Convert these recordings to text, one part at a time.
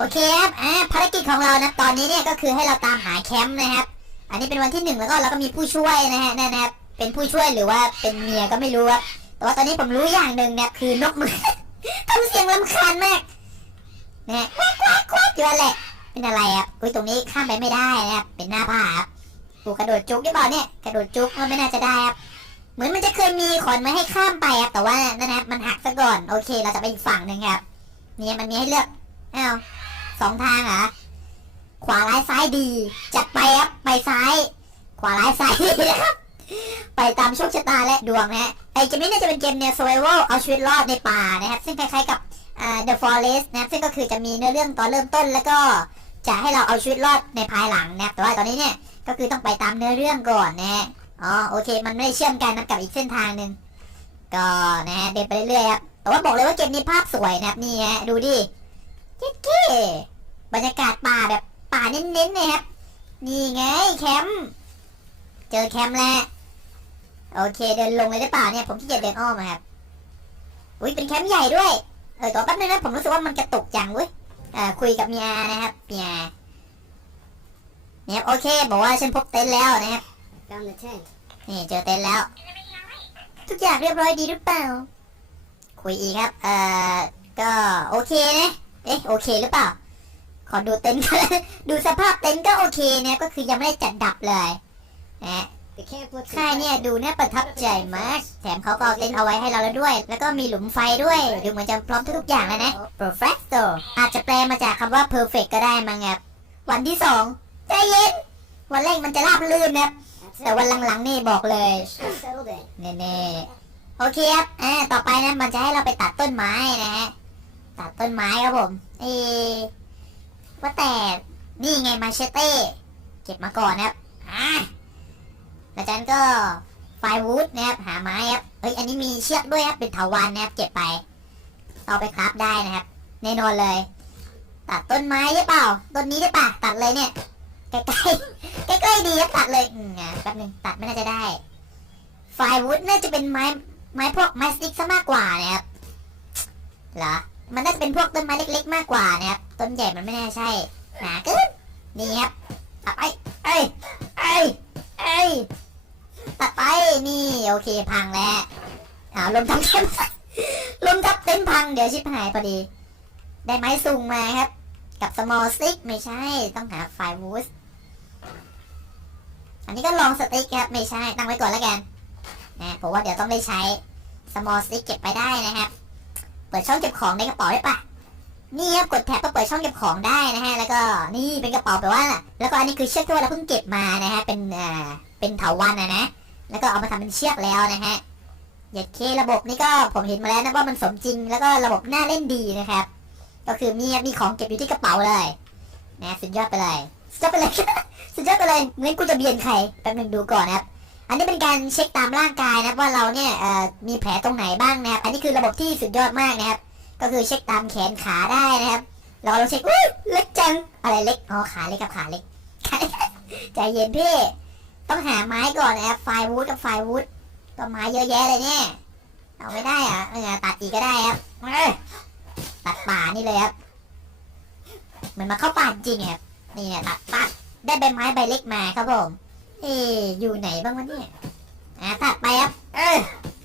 โอเคครับอ่าภารกิจของเรานะตอนนี้เนี่ยก็คือให้เราตามหาแคมป์นะครับ อันนี้เป็นวันที่หนึ่งแล้วก็เราก็มีผู้ช่วยนะฮะนั่นนะครับเป็นผู้ช่วยหรือว่าเป็นเมียก็ไม่รู้ครับแต่ว่าตอนนี้ผมรู้อย่างหนึ่งเนี่ยคือนกมือทำเสียงรำคาญมากนะฮะควกควกควกอยู่นั่นแหละเป็นอะไรอะอุ้ยตรงนี้ข้ามไปไม่ได้นะครับเป็นหน้าผาครับกูกระโดดจุกได้เปล่าเนี่ยกระโดดจุกมันไม่น่าจะได้ครับเหมือนมันจะเคยมีขอนไม้ให้ข้ามไปครับแต่ว่านั่นนะครับมันหักซะก่อนโอเค เราจะไปอีกฝั่งหนึ่งครับเนี่ยมันมีให้เลือกอ้าว สองทางเหรอขวาร้ายซ้ายดี จัดไปครับไปซ้าย ขวาร้ายซ้ายดีนะครับไปตามโชคชะตาและดวงนะฮะไอเกมนี้น่าจะเป็นเกมแนว survival เอาชีวิตรอดในป่านะครับ ซึ่งคล้ายๆกับอ่า The Forest นะครับซึ่งก็คือจะมีเนื้อเรื่องตอนเริ่มต้น แล้วก็จะให้เราเอาชีวิตรอดในภายหลังนะครับแต่ว่าตอนนี้เนี่ยก็คือต้องไปตามเนื้อเรื่องก่อนนะฮะอ๋อโอเค มันไม่ได้เชื่อมกันนะกับอีกเส้นทางหนึ่งก็นะฮะเดินไปเรื่อยๆครับแต่ว่าบอกเลยว่าเกมนี้ภาพสวยนะครับนี่ฮะดูดิ เจ๊ก๋ๆบรรยากาศป่าแบบป่าเน้นๆเลยครับ นี่ไงแคมป์เจอแคมป์แล้วโอเคเดินลงเลยได้เปล่าเนี่ยผมขี้เกียจเดินอ้อมอะครับอุ้ยเป็นแคมป์ใหญ่ด้วยเออต่อแป๊บนึงนะผมรู้สึกว่ามันกระตุกจังเว้ยเอ่อคุยกับเมียนะครับเมียเนี่ยโอเค บอกว่าฉันพบเต็นท์แล้วนะครับนี่เจอเต็นท์แล้ว ทุกอย่างเรียบร้อยดีหรือเปล่า คุยอีกครับเอ่อก็โอเคนะ เอ๊ะโอเคหรือเปล่า ขอดูเต็นท์ก่อนดูสภาพเต็นท์ก็โอเคเนี่ยก็คือยังไม่ได้จัดดับเลยนะ The camp looks ค่ายเนี่ยดูน่าประทับใจมาก แถมเขาก็เอาเต็นท์เอาไว้ให้เราแล้วด้วย แล้วก็มีหลุมไฟด้วย ดูเหมือนจะพร้อมทุกๆอย่างแล้วนะ perfecto อาจจะแปลมาจากคำว่า perfect ก็ได้มั้งครับวันที่สองใจเย็น วันแรกมันจะราบลื่นนะครับ That's แต่วันหลังๆนี่บอกเลย Just settled in. เน่ๆโอเคครับอ่าต่อไปนะมันจะให้เราไปตัดต้นไม้นะฮะ ตัดต้นไม้ครับผมเอะว่าแต่นี่ไงมาเชเต้ เก็บมาก่อนนะครับอ่าแล้วจากนั้นก็ไฟวูดนะครับหาไม้ครับเฮ้ยอันนี้มีเชือกด้วยครับเป็นเถาวันนะครับเก็บไปเอาไปคราฟได้นะครับแน่นอนเลย ตัดต้นไม้ได้เปล่า ต้นนี้ได้ปะตัดเลยเนี่ยใกล้ๆใกล้ดีครับตัดเลยอืมอะแป๊บนึงตัดไม่น่าจะได้ไฟวูดน่าจะเป็นไม้ไม้พวกไม้สติ๊กซะมากกว่านะครับเหรอ มันน่าจะเป็นพวกต้นไม้เล็ก ๆ มากกว่านะครับ ต้นใหญ่มันไม่น่าใช่ หนาเกินนี่ครับตัดไปเอ้ยเอ้ยเอ้ยตัดไปนี่โอเคพังแล้วอ้าวลมทับเต็นท์ลมทับเต็นท์พังเดี๋ยวชิบหายพอดี ได้ไม้สูงมาครับ กับ small stick ไม่ใช่ต้องหาไฟวูดอันนี้ก็ลองสติ๊กครับไม่ใช่ตั้งไว้ก่อนแล้วกันนะผมว่าเดี๋ยวต้องได้ใช้ small stick เก็บไปได้นะครับ เปิดช่องเก็บของในกระเป๋าได้ปะนี่ครับกดแท็บก็เปิดช่องเก็บของได้นะฮะแล้วก็นี่เป็นกระเป๋าแปลว่า แล้วก็อันนี้คือเชือกที่ว่าเราเพิ่งเก็บมานะฮะเป็นอ่าเป็นเถาวันนะนะแล้วก็เอามาทำเป็นเชือกแล้วนะฮะเหยียดเคระบบนี่ก็ผมเห็นมาแล้วนะว่ามันสมจริง แล้วก็ระบบน่าเล่นดีนะครับ ก็คือมีมีของเก็บอยู่ที่กระเป๋าเลยนะสุดยอดไปเลยสุดยอดไปเลยสุดยอดไปเลยเหมือนกูจะเบียนใครแป๊บนึงดูก่อนนะครับ อันนี้เป็นการเช็คตามร่างกายนะครับว่าเราเนี่ยมีแผลตรงไหนบ้างนะครับ อันนี้คือระบบที่สุดยอดมากนะครับ ก็คือเช็คตามแขนขาได้นะครับ เราเราเช็คอุ้ยเล็กจัง อะไรเล็ก อ๋อขาเล็กกับขาเล็ก ใจเย็นพี่ ต้องหาไม้ก่อนนะครับ ไฟวูดกับไฟวูดต้นไม้เยอะแยะเลยเนี่ย เอาไม่ได้เหรอะเออตัดอีกก็ได้ครับตัดป่านี่เลยครับเหมือนมาเข้าป่าจริงครับ นี่เนี่ยตัดตัดได้ใบไม้ใบเล็กมาครับผม เอ๊อยู่ไหนบ้างวะเนี่ยอ่าตัดไปครับ เออ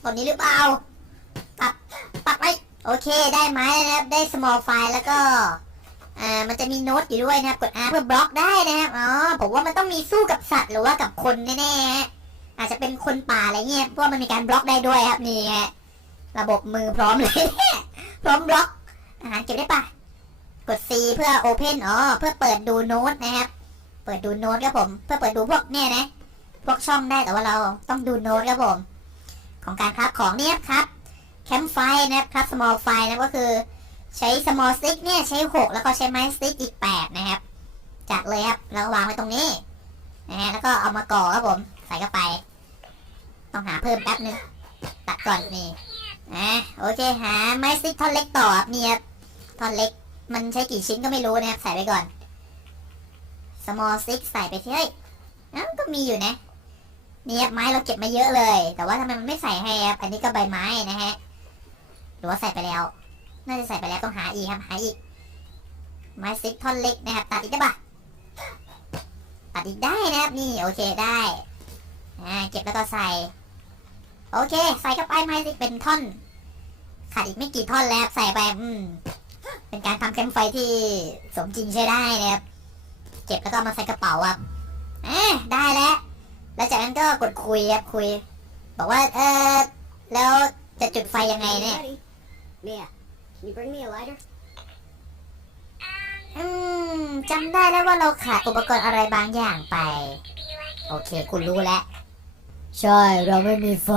ต้นนี้หรือเปล่า ตัด ตัดไป โอเค ได้ไม้แล้วนะครับ ได้ small file แล้วก็ อ่า มันจะมีโน้ตอยู่ด้วยนะครับ กด R เพื่อบล็อกได้นะครับ อ๋อ ผมว่ามันต้องมีสู้กับสัตว์หรือว่ากับคนแน่ๆ อาจจะเป็นคนป่าอะไรเงี้ย เพราะว่ามันมีการบล็อกได้ด้วยครับ นี่ฮะ ระบบมือพร้อมเลย พร้อมบล็อก อาหารเก็บได้ปะกด C เพื่อ Open อ๋อ เพื่อเปิดดูโน้ตนะครับ เปิดดูโน้ตครับผม เพื่อเปิดดูพวกเนี่ยนะ พวกช่องได้แต่ว่าเราต้องดูโน้ตครับผม ของการครับของเนี่ยครับแคมไฟนะครับครับ small file นะก็คือ ใช้ small stick เนี่ยใช้ 6 แล้วก็ใช้ไม้ stick อีก 8 นะครับ จัดเลยครับแล้ววางไว้ตรงนี้นะฮะแล้วก็เอามาก่อครับผม ใส่เข้าไป ต้องหาเพิ่มแป๊บนึงตัดก่อนนี่อะโอเคหาไม้ stick ท่อนเล็กต่อครับเนี่ยท่อนเล็กมันใช้กี่ชิ้นก็ไม่รู้นะครับ ใส่ไปก่อน small stick ใส่ไปที่เฮ้ยอ้าวก็มีอยู่นะนี่ครับไม้เราเก็บมาเยอะเลย แต่ว่าทำไมมันไม่ใส่ให้ครับอันนี้ก็ใบไม้นะฮะหรือว่าใส่ไปแล้ว น่าจะใส่ไปแล้วต้องหาอีกครับหาอีก ไม้ซิกท่อนเล็กนะครับ ตัดอีกได้ปะตัดอีกได้นะครับนี่โอเคได้อ่าเก็บแล้วก็ใส่ โอเค ใส่เข้าไปไม้ซิกเป็นท่อนขาดอีกไม่กี่ท่อนแล้วใส่ไปอืมเป็นการทำแคมไฟที่สมจริงใช้ได้นะครับ เก็บแล้วก็เอามาใส่กระเป๋าครับอ่าได้แล้ว แล้วจากนั้นก็กดคุยครับคุย บอกว่าเออแล้วจะจุดไฟยังไงเนี่ย Ready? Mia, can you bring me a lighter? อืมจำได้แล้วว่าเราขาดอุปกรณ์อะไรบางอย่างไป โอเคคุณรู้แล้ว ใช่ เราไม่มีไฟ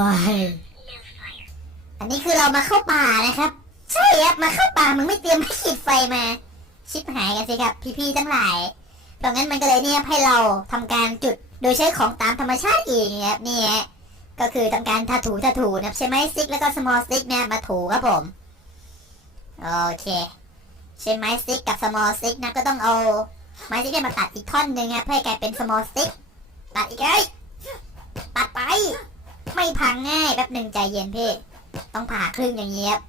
อันนี้คือเรามาเข้าป่านะครับ ใช่ครับ มาเข้าป่ามึงไม่เตรียมให้ขีดไฟมา ชิบหายกันสิครับ พี่ๆทั้งหลาย เพราะงั้นมันก็เลยเนี่ยให้เราทำการจุดโดยใช้ของตามธรรมชาติอีกนะครับนี่ฮะก็คือทำการทาถูทาถูนะครับใช่ไหมซิกแล้วก็ small stick เนี่ยมาถูครับผมโอเคใช้ไม้สติ๊กกับ small stick นะก็ต้องเอาไม้สติ๊กเนี่ยมาตัดอีกท่อนหนึ่งนะเพื่อให้กลายเป็น small stick ตัดอีกเลยตัดไป ไม่พังง่ายแป๊บหนึ่งใจเย็นพี่ต้องผ่าครึ่งอย่างนี้ครับ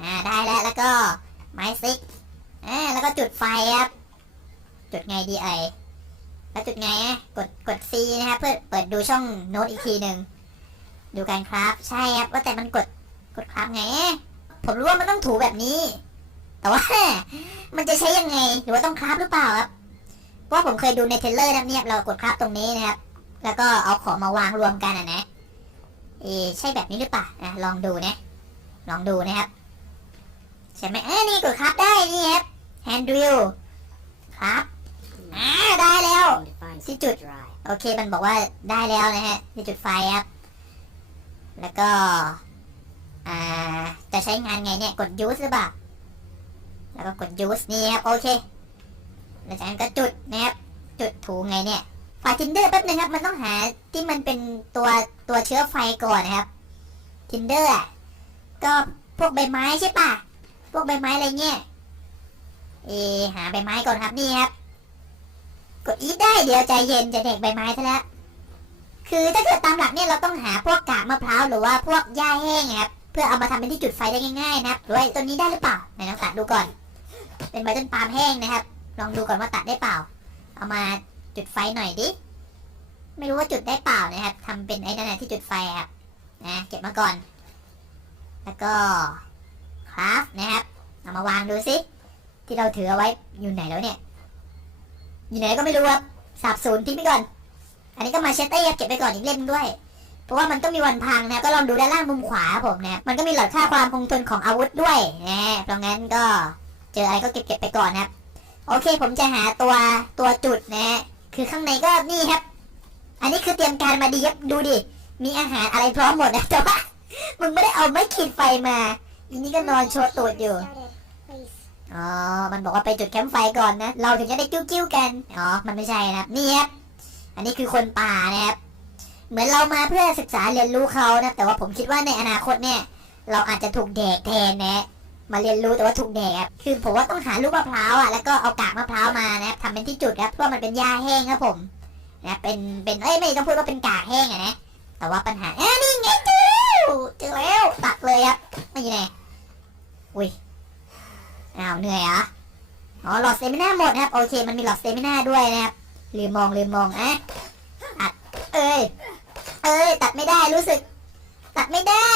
อ่าได้แล้วแล้วก็ไม้สติ๊กอ่าแล้วก็จุดไฟครับ จุดไงดีเอ่ยแล้วจุดไงอะกดกด C นะครับเพื่อเปิดดูช่องโน้ตอีกทีหนึ่งดูการครับใช่ครับว่าแต่มันกดกดครับไง ผมรู้ว่ามันต้องถูแบบนี้ แต่ว่า มันจะใช้ยังไงหรือว่าต้องคราฟหรือเปล่าครับเพราะว่าผมเคยดูในเทเลอร์นะเนี่ยเรากดคราฟตรงนี้นะครับ แล้วก็เอาของมาวางรวมกันอะนะเอใช่แบบนี้หรือเปล่าอะลองดูนะ ลองดูนะครับใช่ไหมเอ้ยนี่กดคราฟได้นี่ครับ hand drill ครับ อ่าได้แล้ว Need to find See, some dude. dry. โอเคมันบอกว่าได้แล้วนะฮะที่จุดไฟครับ แล้วก็ อ่า จะใช้งานไงเนี่ย กด use หรือเปล่า แล้วก็กด use นี่ครับ โอเค แล้วจากนั้นก็จุดนะครับ จุดถูไงเนี่ยไฟทินเดอร์แป๊บนึงครับ มันต้องหาที่มันเป็นตัวตัวเชื้อไฟก่อนนะครับทินเดอร์อะก็พวกใบไม้ใช่ปะพวกใบไม้อะไรเงี้ย เอะหาใบไม้ก่อนครับนี่ครับ กดอีทได้เดี๋ยวใจเย็นจะเด็กใบไม้ซะแล้วคือถ้าเกิดตามหลักเนี่ยเราต้องหาพวกกากมะพร้าวหรือว่าพวกหญ้าแห้งอะครับเพื่อเอามาทำเป็นที่จุดไฟได้ง่ายๆนะครับหรือว่าต้นนี้ได้หรือเปล่าไหนลองตัดดูก่อน เป็นใบต้นปาล์มแห้งนะครับ ลองดูก่อนว่าตัดได้เปล่า เอามาจุดไฟหน่อยดิไม่รู้ว่าจุดได้เปล่านะครับทำเป็นไอ้นั่นที่จุดไฟครับนะเก็บมาก่อน แล้วก็คราฟนะครับเอามาวางดูสิที่เราถือเอาไว้อยู่ไหนแล้วเนี่ย อยู่ไหนก็ไม่รู้ครับสาบสูญทิ้งไปก่อน อันนี้ก็มาเชเต้เก็บไปก่อนอีกเล่มด้วย เพราะว่ามันก็มีวันพังนะ ก็ลองดูด้านล่างมุมขวาผมนะ มันก็มีหลอดค่าความคงทนของอาวุธด้วยนะเพราะงั้นก็เจออะไรก็เก็บเก็บไปก่อนนะครับโอเคผมจะหาตัวตัวจุดนะ คือข้างในก็นี่ครับ อันนี้คือเตรียมการมาดีครับดูดิ มีอาหารอะไรพร้อมหมดนะแต่ว่ามึงไม่ได้เอาไม้ขีดไฟมา อีนี่ก็นอนโชว์ตูดอยู่ อ๋อ มันบอกว่าไปจุดแคมป์ไฟก่อนนะ เราถึงจะได้กิ้วๆกัน อ๋อ มันไม่ใช่นะครับ นี่ครับ อันนี้คือคนป่านะครับ เหมือนเรามาเพื่อศึกษาเรียนรู้เขานะ แต่ว่าผมคิดว่าในอนาคตเนี่ย เราอาจจะถูกแดกแทนนะ มาเรียนรู้แต่ว่าถูกแดกครับ คือผมว่าต้องหาลูกมะพร้าวอะ แล้วก็เอากากมะพร้าวมานะครับทำเป็นที่จุดครับ เพราะมันเป็นหญ้าแห้งครับผม นะ เป็น เป็น เอ้ย ไม่ต้องพูดว่าเป็นกากแห้งอะนะ แต่ว่าปัญหาเอ้ยนี่ไงเจอแล้วเจอแล้วตัดเลยครับไม่ไงอุ้ย อ้าวเหนื่อยเหรออ๋อหลอดสเตมิน่าหมดนะครับโอเคมันมีหลอดสเตมิน่าด้วยนะครับลืมมองลืมมองอะตัดเอ้ยเอ้ยตัดไม่ได้รู้สึก ตัดไม่ได้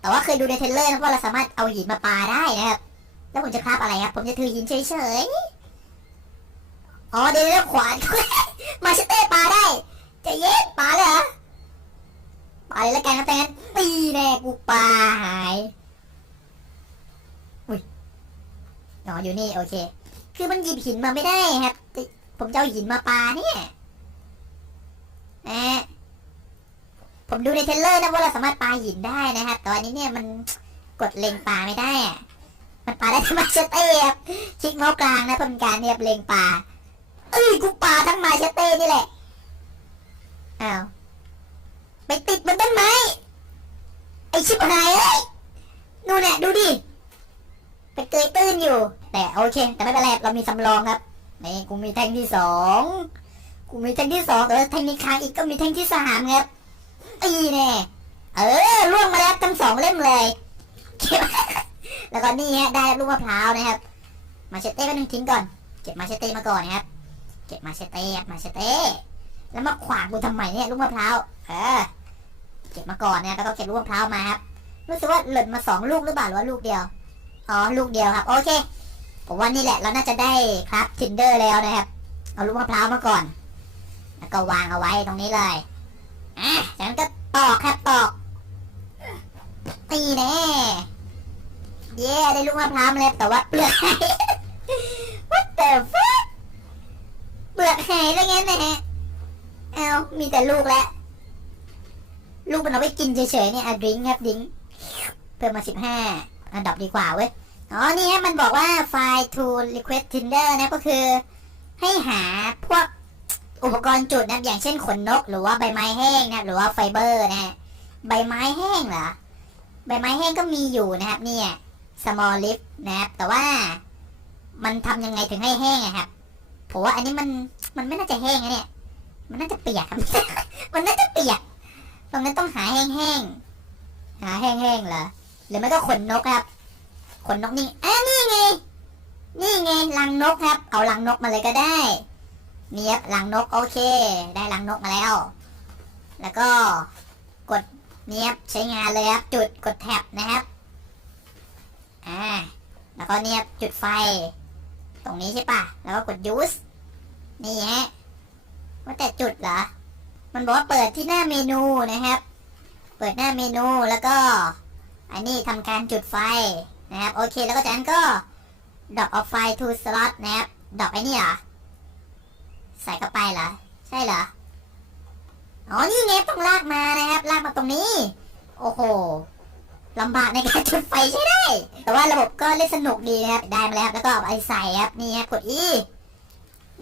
แต่ว่าเคยดูในเทเลอร์นะว่าเราสามารถเอาหินมาปาได้นะครับแล้วผมจะคราบอะไรครับผมจะถือหินเฉยๆอ๋อเดี๋ยวเดี๋ยวขวานมาชเต้ปาได้จะเย็นปาเลยเหรอปาเลยแล้วกันครับแต่งั้นปีแน่กูปาหาย อ๋ออยู่นี่โอเค คือมันหยิบหินมาไม่ได้ครับ ผมจะเอาหินมาปาเนี่ยนะผมดูในเทรเลอร์นะว่าเราสามารถปาหินได้นะครับแต่อันนี้เนี่ยมันกดเล็งปาไม่ได้อะมันปาได้ทั้งมาเชเต้ครับคลิกเมาส์กลางนะเพื่อเป็นการเนี่ยเล็งปาเอ้ยกูปาทั้งมาเชเต้นี่แหละอ้าวไปติดบนต้นไม้ไอชิบหายเอ้ยนู่นน่ะดูดิ ไปเกยตื้นอยู่ แต่โอเค แต่ไม่เป็นไรเรามีสำรองครับนี่กูมีแท่งที่สองกูมีแท่งที่สองแต่ว่าแท่งนี้ค้างอีกก็มีแท่งที่สามครับอีแน่เออล่วงมาแล้วทั้งสองเล่มเลยเก็บแล้วก็นี่ฮะได้ลูกมะพร้าวนะครับ มาเชเต้ก็นึงทิ้งก่อน เก็บมาเชเต้มาก่อนนะครับ เก็บมาเชเต้มาเชเต้แล้วมาขวางกูทำไมเนี่ยลูกมะพร้าวเออเก็บมาก่อนเนี่ยแล้วก็เก็บลูกมะพร้าวมาครับรู้สึกว่าหล่นมาสองลูกหรือเปล่าหรือว่าลูกเดียว อ๋อลูกเดียวครับ โอเค ผมว่านี่แหละเราน่าจะได้ครับทินเดอร์แล้วนะครับ เอาลูกมะพร้าวมาก่อน แล้วก็วางเอาไว้ตรงนี้เลยอะจากนั้นก็ตอกครับตอกตีแน่เย้ได้ลูกมะพร้าวมาแล้วแต่ว่าเปลือกหาย What the fuck เปลือกหายแล้วงั้นนะฮะเอามีแต่ลูกแล้วลูกมันเอาไว้กินเฉยๆเนี่ยอะดริงครับดริงเพิ่มมาสิบห้า อันดับดีกว่าเว้ย อ๋อ นี่ฮะมันบอกว่าไฟล์ to request tinder นะก็คือ ให้หาพวกอุปกรณ์จุดนะอย่างเช่นขนนก หรือว่าใบไม้แห้งนะหรือว่าไฟเบอร์นะฮะใบไม้แห้งเหรอ ใบไม้แห้งก็มีอยู่นะครับเนี่ย small lip นะครับแต่ว่ามันทำยังไงถึงให้แห้งอะครับผมว่าอันนี้มันมันไม่น่าจะแห้งนะเนี่ย มันน่าจะเปียกครับ มันน่าจะเปียกตรงนั้นต้องหาแห้งๆหาแห้งๆเหรอ รือไม่ก็ขนนกครับ ขนนกนี่อะนี่ไง นี่ไงรังนกครับ เอารังนกมาเลยก็ได้นี่ครับรังนกโอเค ได้รังนกมาแล้ว แล้วก็กดเนียบใช้งานเลยครับ จุดกดแท็บนะครับอ่าแล้วก็เนียบจุดไฟ ตรงนี้ใช่ปะแล้วก็กด use นี่ฮะว่าแต่จุดเหรอ มันบอกว่าเปิดที่หน้าเมนูนะครับ เปิดหน้าเมนูแล้วก็ อันนี้ทำการจุดไฟนะครับโอเคแล้วก็จากนั้นก็ดรอปเอาไฟ to slot นะครับดรอปไอ้นี่เหรอใส่เข้าไปเหรอใช่เหรออ๋อนี่ไงต้องลากมานะครับลากมาตรงนี้ โอ้โหลำบากในการจุดไฟใช่ได้ แต่ว่าระบบก็เล่นสนุกดีนะครับ ได้มาแล้วครับแล้วก็เอาไอใส่ครับ นี่ครับกด E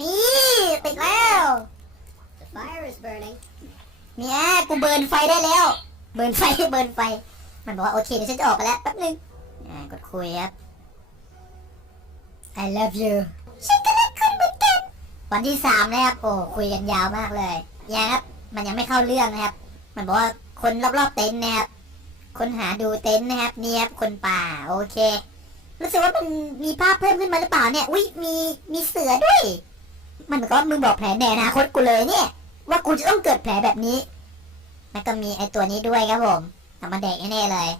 นี่ติดแล้ว The fire is burning. เนี่ยกูเบิร์นไฟได้แล้ว เบิร์นไฟเบิร์นไฟ มันบอกว่าโอเคเดี๋ยวฉันจะออกไปแล้วแป๊บนึงอ่ากดคุยครับ I love you ฉันก็รักคุณเหมือนกันวันที่สามนะครับโอ้คุยกันยาวมากเลยยังครับมันยังไม่เข้าเรื่องนะครับ มันบอกว่าคนรอบๆเต็นท์นะครับคนหาดูเต็นท์นะครับนี่ครับคนป่าโอเครู้สึกว่ามันมีภาพเพิ่มขึ้นมาหรือเปล่าเนี่ยอุ้ยมีมีเสือด้วย มันก็มึงบอกแผนในอนาคตกูเลยเนี่ย ว่ากูจะต้องเกิดแผลแบบนี้แล้วก็มีไอตัวนี้ด้วยครับผม ทำมาแดกแน่ๆเลย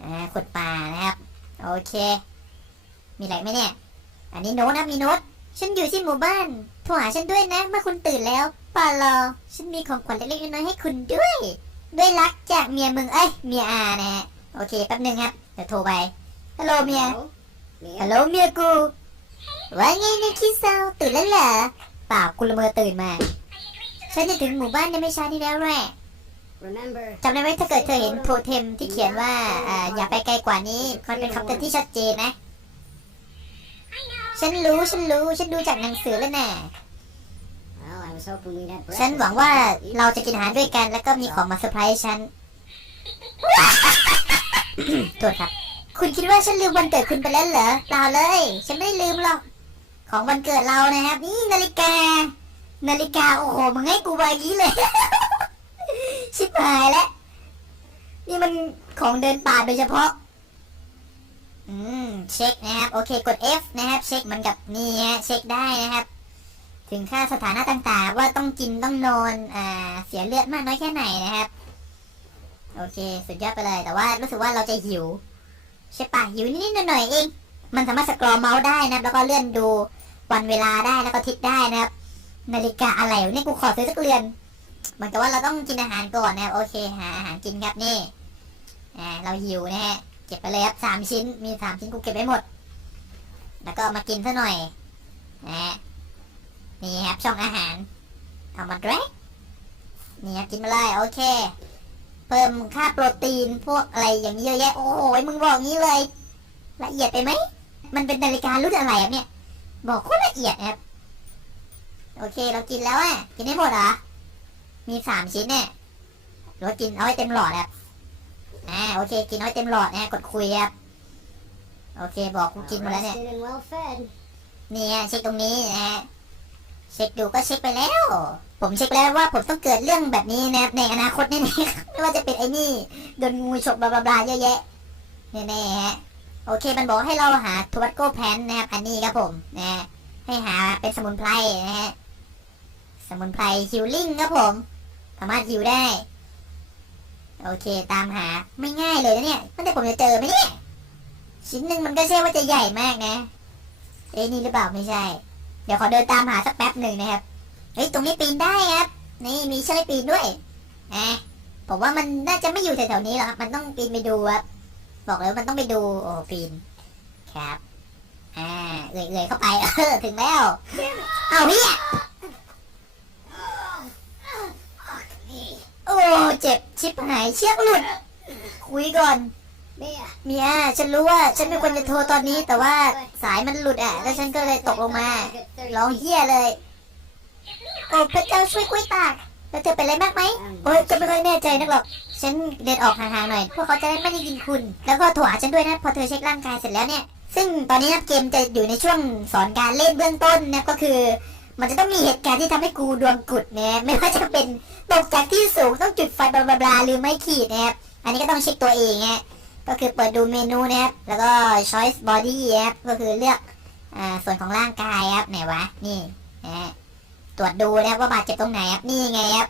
อ่าขุดป่านะครับ โอเค มีอะไรไหมเนี่ย อันนี้โน้ตนะมีโน้ตฉันอยู่ที่หมู่บ้านโทรหาฉันด้วยนะเมื่อคุณตื่นแล้วป่าลอฉันมีของขวัญเล็กๆน้อยๆให้คุณด้วย ด้วยรักจากเมียมึงเอ้ยเมียอานะฮะโอเคแป๊บนึงครับเดี๋ยวโทรไปฮัลโหลเมีย Hello? Mia? ฮัลโหลเมียกูว่าไงเนี่ยคิดเศร้าตื่นแล้วเหรอเปล่ากูละเมอตื่นมาฉันจะถึงหมู่บ้านในไม่ช้านี้แล้วแหละ Remember, จำได้ไหมถ้าเกิดเธอเห็นโทเทมที่เขียนว่าอ่าอย่าไปไกลกว่านี้ มันเป็นคำเตือนที่ชัดเจนนะ ฉันรู้ฉันรู้ฉันดูจากหนังสือแล้วน่ะ well, I was hoping we'd have ฉัน breakfast. หวังว่าเราจะกินอาหารด้วยกัน แล้วก็มีของมาเซอร์ไพรส์ฉันโทษครับ คุณคิดว่าฉันลืมวันเกิดคุณไปแล้วเหรอเปล่าเลย ฉันไม่ได้ลืมหรอก ของวันเกิดเรานะครับ นี่นาฬิกา นาฬิกาโอ้โหมึงให้กูไปอย่างนี้เลยชิบหายแล้วนี่มันของเดินป่าโดยเฉพาะ อืม เช็คนะครับ โอเค กด F นะครับ เช็คมือนกับนี่ฮะ เช็คได้นะครับ ถึงค่าสถานะต่างๆ ว่าต้องกินต้องนอนอ่า เสียเลือดมากน้อยแค่ไหนนะครับ โอเค สุดยอดไปเลย แต่ว่ารู้สึกว่าเราจะหิว ใช่ปะหิวนิดๆหน่อยๆเอง มันสามารถสกรอเมาส์ได้นะครับ แล้วก็เลื่อนดูวันเวลาได้แล้วก็ทิศได้นะครับ นาฬิกาอะไรเนี่ยกูขอซื้อสักเรือน เหมือนกับว่าเราต้องกินอาหารก่อนนะครับ โอเคหาอาหารกินครับนี่อ่าเราหิวนะฮะเก็บไปเลยครับสามชิ้นมีสามชิ้นกูเก็บไว้หมด แล้วก็มากินซะหน่อยนะฮะนี่ครับช่องอาหารเอามาแดกนี่ครับกินมาเลยโอเค เพิ่มค่าโปรตีนพวกอะไรอย่างนี้เยอะแยะโอ้โหมึงบอกงี้เลย ละเอียดไปไหมมันเป็นนาฬิการุ่นอะไรครับเนี่ย บอกโคตรละเอียดครับโอเค เรากินแล้วอะกินได้หมดเหรอ มีสามชิ้นเนี่ยหรือว่ากินเอาไว้เต็มหลอดครับอ่าโอเค กินเอาไว้เต็มหลอดนะกดคุยครับโอเค บอกกูกินหมดแล้วเนี่ย Rested and well fed. เนี่ยเช็คตรงนี้นะฮะเช็คดูก็เช็คไปแล้ว ผมเช็คแล้วว่าผมต้องเกิดเรื่องแบบนี้นะครับในอนาคตแน่ๆไม่ว่าจะเป็นไอ้นี่โดนงูฉกบลาบลาบลาเยอะแยะแน่ๆฮะโอเค มันบอกให้เราหาทวัตโกแพนนะครับอันนี้ครับผมนะฮะให้หาเป็นสมุนไพรนะฮะสมุนไพรฮิลลิ่งครับผมสามารถฮิลได้ โอเคตามหาไม่ง่ายเลยนะเนี่ยมันแต่ผมจะเจอไหมเนี่ยชิ้นหนึ่งมันก็ใช่ว่าจะใหญ่มากนะ เอ้นี่หรือเปล่าไม่ใช่ เดี๋ยวขอเดินตามหาสักแป๊บหนึ่งนะครับเฮ้ยตรงนี้ปีนได้ครับ นี่มีเชือกปีนด้วยอะผมว่ามันน่าจะไม่อยู่แถวๆนี้หรอกครับมันต้องปีนไปดูครับบอกเลยวมันต้องไปดูโอ้ปีนครับ อ่าเอื่อยๆเข้าไปเออถึงแล้ว เอาพี่ยโอ้เจ็บชิบหายเชือกหลุด คุยก่อน Mia, เมียฉันรู้ว่าฉันไม่ควรจะโทรตอนนี้ แต่ว่าสายมันหลุดอะ แล้วฉันก็เลยตกลงมาร้องเฮี้ยเลย โอ้พระเจ้าช่วยกล้ยตาก แล้วเธอเป็นอะไรมากไหมโอ้ยก็ไม่ค่อยแน่ใจนักหรอก ฉันเดินออกห่างๆหน่อย พวกเขาจะได้ไม่ได้ยินคุณ แล้วก็โทรหาฉันด้วยนะ พอเธอเช็คร่างกายเสร็จแล้วเนี่ย ซึ่งตอนนี้นะเกมจะอยู่ในช่วงสอนการเล่นเบื้องต้นนะก็คือ มันจะต้องมีเหตุการณ์ที่ทำให้กูดวงกุดนะไม่ว่าจะเป็นตกจากที่สูงต้องจุดไฟบลาบลาหรือไม่ขีดนะครับ อันนี้ก็ต้องเช็คตัวเองฮะก็คือเปิดดูเมนูนะครับ แล้วก็ choice body ครับก็คือเลือกอ่าส่วนของร่างกายครับไหนวะนี่นะฮะตรวจดูนะครับว่าบาดเจ็บตรงไหนครับนี่ไงครับ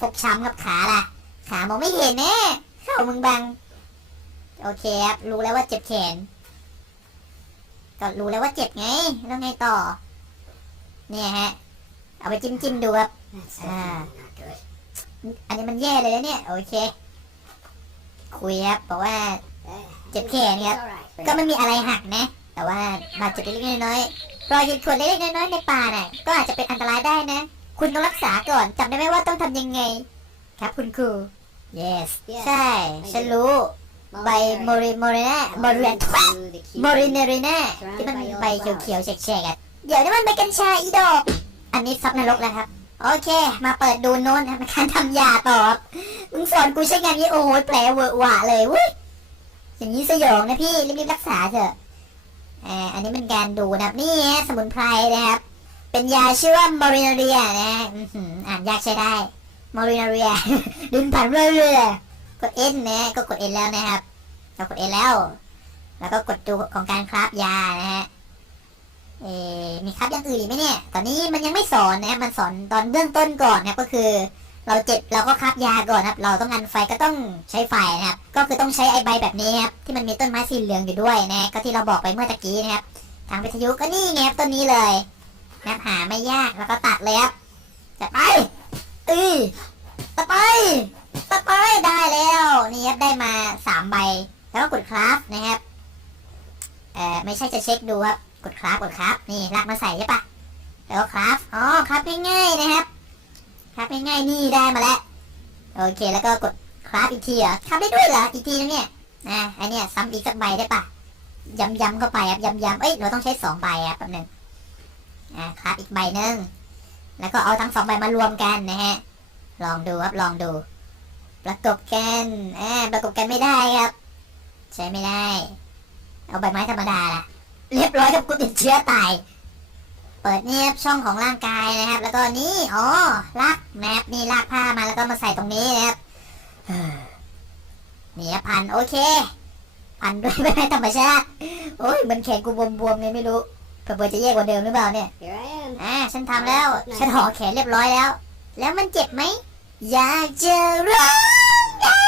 ฟกช้ำกับขาล่ะ ขามองไม่เห็นแน่เข้ามึงบัง โอเคครับรู้แล้วว่าเจ็บแขนก็รู้แล้วว่าเจ็บไงแล้วไงต่อ เนี่ยฮะ เอาไปจิ้มจิ้มๆดูครับ That's Ah. definitely not good. อันนี้มันแย่เลยนะเนี่ย โอเค คุยครับบอกว่า Uh, Chụp it's- kè it's kìa. all right, ก็ Fred. ไม่มีอะไรหักนะ แต่ว่าบาดเจ็บเล็กๆน้อยๆรอยขีดข่วนเล็กๆน้อยๆในป่าน่ะก็อาจจะเป็นอันตรายได้นะ คุณต้องรักษาก่อนจำได้ไหมว่าต้องทำยังไง ครับคุณครู yes Yes, ใช่ ฉันรู้ใบโมริโมริน่าโมริน Through the key โมริเนริน่าที่มันใบเขียวๆแฉกๆอะ เดี๋ยวนี่มันใบกัญชาอีดอก อันนี้ซับนรกแล้วครับ โอเค มาเปิดดูโน้นนะการทำยาตอบมึงสอนกูใช้งานนี้โอ้โหแผลเวอะหวะเลยเว้ยอย่างนี้สยองนะพี่รีบๆรักษาเถอะอ่าอันนี้เป็นการดูนะครับนี่ฮะสมุนไพรนะครับ เป็นยาชื่อว่ามอรินาเรียนะอ่านยากใช้ได้มอรินาเรียดินผ่านเรื่อยๆกดเอ็นนะก็กดเอ็นแล้วนะครับเรากดเอ็นแล้ว แล้วก็กดดูของการคราฟยานะฮะ เอมีคราฟอย่างอื่นอีกไหมเนี่ย ตอนนี้มันยังไม่สอนนะมันสอนตอนเบื้องต้นก่อนนะก็คือ เราเจ็บเราก็คราฟยาก่อนนะครับ เราต้องการไฟก็ต้องใช้ไฟนะครับ ก็คือต้องใช้ไอใบแบบนี้ครับที่มันมีต้นไม้สีเหลืองอยู่ด้วยนะก็ที่เราบอกไปเมื่อตะกี้นะครับ ทางวิทยุก็นี่ไงครับต้นนี้เลยนะครับหาไม่ยากแล้วก็ตัดเลยครับจัดไปเอ้ยตัดไปตัดไปได้แล้วนี่ครับได้มาสามใบแล้วก็กดคราฟนะครับเออไม่ใช่จะเช็คดูครับ กดคราฟกดคราฟนี่ลากมาใส่ใช่ปะแล้วคราฟอ๋อคราฟง่ายๆนะครับคราฟง่ายๆนี่ได้มาแล้วโอเคแล้วก็กดคราฟอีกทีเหรอคราฟได้ด้วยเหรออีกทีนึงเนี่ยนะอันเนี้ยซ้ำอีกสักใบได้ปะย้ำๆเข้าไปครับย้ำๆเอ้ยเราต้องใช้สองใบครับแป๊บหนึงอ่าคราฟอีกใบหนึ่งแล้วก็เอาทั้งสองใบมารวมกันนะฮะลองดูครับลองดู ประกบกันอ่าประกบกันไม่ได้ครับ ใช้ไม่ได้ เอาใบไม้ธรรมดาล่ะ เรียบร้อยกับกูติดเชื้อตาย เปิดเนี่ยครับช่องของร่างกายนะครับ แล้วก็นี่อ๋อลากแมปนี่ลากผ้ามาแล้วก็มาใส่ตรงนี้นะครับเฮ้อนี่ครับพันโอเค พันด้วยใบไม้ธรรมชาติโอ้ยเหมันแขนกูบวมๆไงไม่รู้เผื่อๆจะแย่กว่าเดิมหรือเปล่าเนี่ย Here I am. อ่าฉันทำแล้ว ฉันห่อแขนเรียบร้อยแล้ว แล้วมันเจ็บไหมอยากจะร้องได้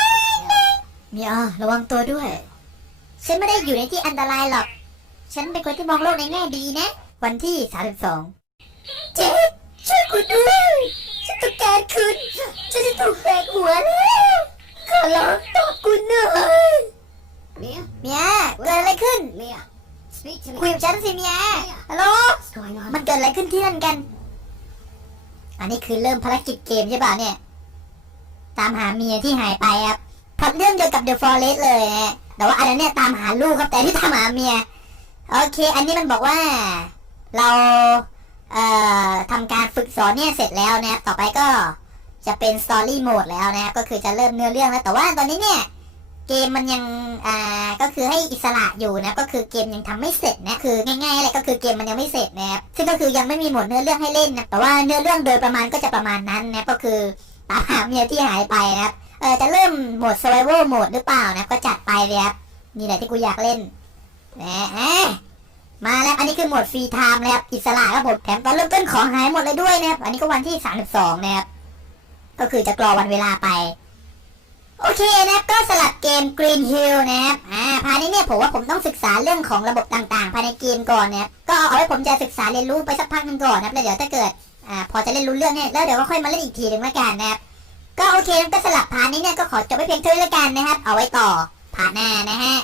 เมียระวังตัวด้วย ฉันไม่ได้อยู่ในที่อันตรายหรอก ฉันเป็นคนที่มองโลกในแง่ดีนะ วันที่ 32 เจ๊ช่วยคุณด้วย ฉันต้องการคุณฉันจะถูกแบกหัวแล้วขอร้องตอบคุณหน่อย Mia, เมียเกิดอะไรขึ้น Mia, speak to คุย me. กับฉันสิเมียฮัลโหล What's going on? มันเกิดอะไรขึ้นที่นั่นกัน อันนี้คือเริ่มภารกิจเกมใช่ป่ะเนี่ย ตามหาเมียที่หายไปครับพล็อดเรื่องเดียวกับ The Forest เลยนะแต่ว่าอันนั้นเนี่ยตามหาลูกครับแต่ที่ตามหาเมีย โอเค อันนี้มันบอกว่าเราเอ่อทำการฝึกสอนเนี่ยเสร็จแล้วนะครับต่อไปก็จะเป็น Story Mode แล้วนะครับก็คือจะเริ่มเนื้อเรื่องแล้วแต่ว่าตอนนี้เนี่ยเกมมันยังอ่าก็คือให้อิสระอยู่นะก็คือเกมยังทำไม่เสร็จนะคือง่ายๆเลยก็คือเกมมันยังไม่เสร็จนะครับซึ่งก็คือยังไม่มีหมดเนื้อเรื่องให้เล่นนะแต่ว่าเนื้อเรื่องโดยประมาณก็จะประมาณนั้นนะก็คือตามหาเมียที่หายไปนะครับเออจะเริ่มโหมด survival mode หรือเปล่านะก็จัดไปเลยครับนี่แหละที่กูอยากเล่น มมาแล้วอันนี้คือหมดฟรีไทม์นะครับอิสระครับผมแถมตอนเริ่มต้นของหายหมดเลยด้วยนะครับอันนี้ก็วันที่ 32นะครับก็คือจะกรอวันเวลาไป โอเคนะครับก็สลับเกม Green Hill นะครับอ่าภายในเนี่ยผมว่าผมต้องศึกษาเรื่องของระบบต่างๆ ภายในเกมก่อนนะครับก็เอาไว้ผมจะศึกษาเรียนรู้ไปสักพักนึงก่อนนะครับแล้วเดี๋ยวถ้าเกิดอ่าพอจะเล่นรู้เรื่องเนี่ยแล้วเดี๋ยวก็ค่อยมาเล่นอีกทีหนึ่งละกันนะครับก็โอเคก็สลับพาร์ทนี้เนี่ยก็ขอจบไว้เพียงเท่านี้ละกันนะครับ เอาไว้ต่อพาร์ทหน้านะฮะ